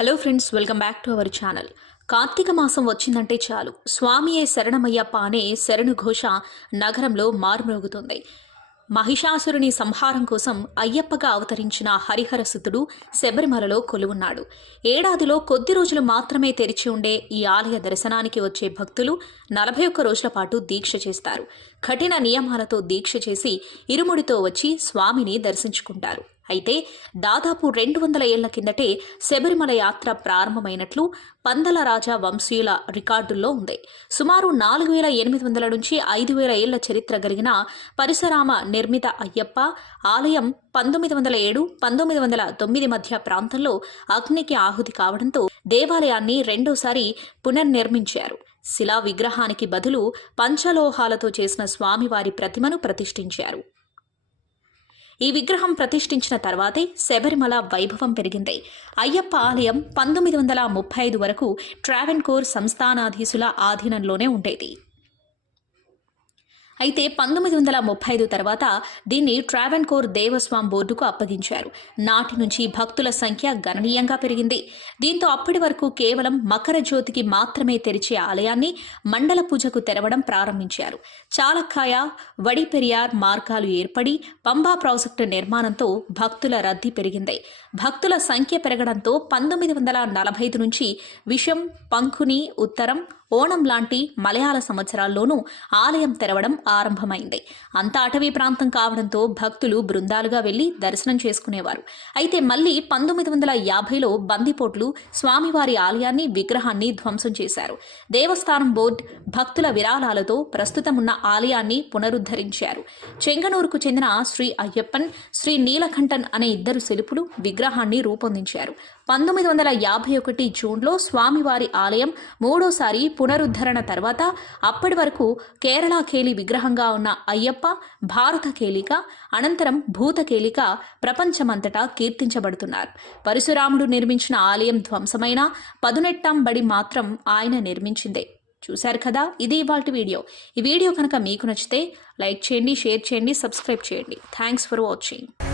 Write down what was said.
Hello friends welcome back to our channel. Karthika మాసం వచ్చిందంటే చాలు. స్వామియే శరణమయ్యప్ప అనే శరణు ఘోష నగరంలో మారుమ్రోగుతుంది. మహిషాసురుని సంహారం కోసం అయ్యప్పగా అవతరించిన హరిహరసుతుడు శబరిమలలో కొలువున్నాడు. ఏడాదిలో కొద్ది రోజులు మాత్రమే తెరిచి ఉండే ఈ ఆలయ దర్శనానికి వచ్చే భక్తులు నలభై ఒక్క రోజుల పాటు దీక్ష చేస్తారు. కఠిన నియమాలతో దీక్ష చేసి ఇరుముడితో వచ్చి స్వామిని దర్శించుకుంటారు. అయితే దాదాపు రెండు వందల ఏళ్ళ కిందటే శబరిమల యాత్ర ప్రారంభమైనట్లు పందల రాజా వంశీయుల రికార్డుల్లో ఉంది. సుమారు నాలుగు వేల ఎనిమిది వందల నుంచి ఐదు వేల ఏళ్ళ చరిత్ర కలిగిన పరిసరామ నిర్మిత అయ్యప్ప ఆలయం పంతొమ్మిది వందల ఏడు పంతొమ్మిది వందల తొమ్మిది మధ్య ప్రాంతంలో అగ్నికి ఆహుతి కావడంతో దేవాలయాన్ని రెండోసారి పునర్నిర్మించారు. శిలా విగ్రహానికి బదులు పంచలోహాలతో చేసిన స్వామివారి ప్రతిమను ప్రతిష్ఠించారు. ఈ విగ్రహం ప్రతిష్ఠించిన తర్వాతే శబరిమల వైభవం పెరిగింది. అయ్యప్ప ఆలయం పంతొమ్మిది వందల ముప్పై ఐదు వరకు ట్రావెన్కోర్ సంస్థానాధీశుల ఆధీనంలోనే ఉండేది. అయితే పంతొమ్మిది వందల ముప్పై ఐదు తర్వాత దీన్ని ట్రావెన్కోర్ దేవస్వాం బోర్డుకు అప్పగించారు. నాటి నుంచి భక్తుల సంఖ్య గణనీయంగా పెరిగింది. దీంతో అప్పటి వరకు కేవలం మకర జ్యోతికి మాత్రమే తెరిచే ఆలయాన్ని మండల పూజకు తెరవడం ప్రారంభించారు. చాలక్కాయ వడిపెరియార్ మార్గాలు ఏర్పడి పంబా ప్రాజెక్టు నిర్మాణంతో భక్తుల రద్దీ పెరిగింది. భక్తుల సంఖ్య పెరగడంతో పంతొమ్మిది వందల నలభై ఐదు నుంచి విషం పంకుని ఉత్తరం ఓణం లాంటి మలయాళ సంవత్సరాల్లోనూ ఆలయం తెరవడం ఆరంభమైంది. అంత అటవీ ప్రాంతం కావడంతో భక్తులు బృందాలుగా వెళ్ళి దర్శనం చేసుకునేవారు. అయితే మళ్ళీ పంతొమ్మిది వందల యాభైలో బందిపోట్లు స్వామివారి ఆలయాన్ని విగ్రహాన్ని ధ్వంసం చేశారు. దేవస్థానం బోర్డు భక్తుల విరాళాలతో ప్రస్తుతం ఉన్న ఆలయాన్ని పునరుద్ధరించారు. చెంగనూరుకు చెందిన శ్రీ అయ్యప్పన్ శ్రీ నీలకంఠన్ అనే ఇద్దరు శిల్పులు విగ్రహాన్ని రూపొందించారు. పంతొమ్మిది వందల యాభై ఒకటి జూన్లో స్వామివారి ఆలయం మూడోసారి పునరుద్ధరణ తర్వాత అప్పటి వరకు కేరళ కేలి విగ్రహంగా ఉన్న అయ్యప్ప భారత కేలిక అనంతరం భూత కేలిక ప్రపంచమంతటా కీర్తించబడుతున్నారు. పరశురాముడు నిర్మించిన ఆలయం ధ్వంసమైన పదునెట్టాం బడి మాత్రం ఆయన నిర్మించిందే. చూశారు కదా? ఇది ఇవాళ వీడియో. ఈ వీడియో కనుక మీకు నచ్చితే లైక్ చేయండి షేర్ చేయండి సబ్స్క్రైబ్ చేయండి. Thanks for watching.